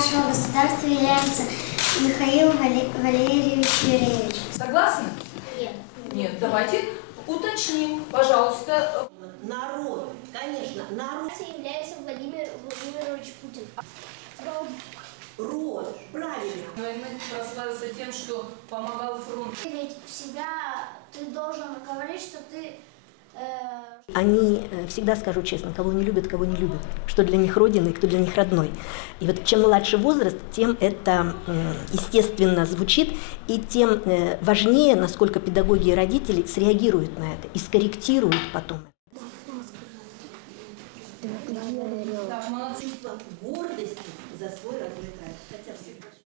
нашего государства является Михаил Валерьевич Юрьевич. Согласны? Нет. Нет, давайте уточним, пожалуйста. Народ, конечно, народ. Является Владимир Владимирович Путин. Род, правильно. Но он прославился тем, что помогал фронту. Ведь всегда ты должен говорить, что ты... Они всегда скажут честно, кого не любят, кого не любят, что для них родина и кто для них родной. И вот чем младше возраст, тем это естественно звучит, и тем важнее, насколько педагоги и родители среагируют на это и скорректируют потом. Так, молодцы. Чувство гордости за свой родной край. Хотя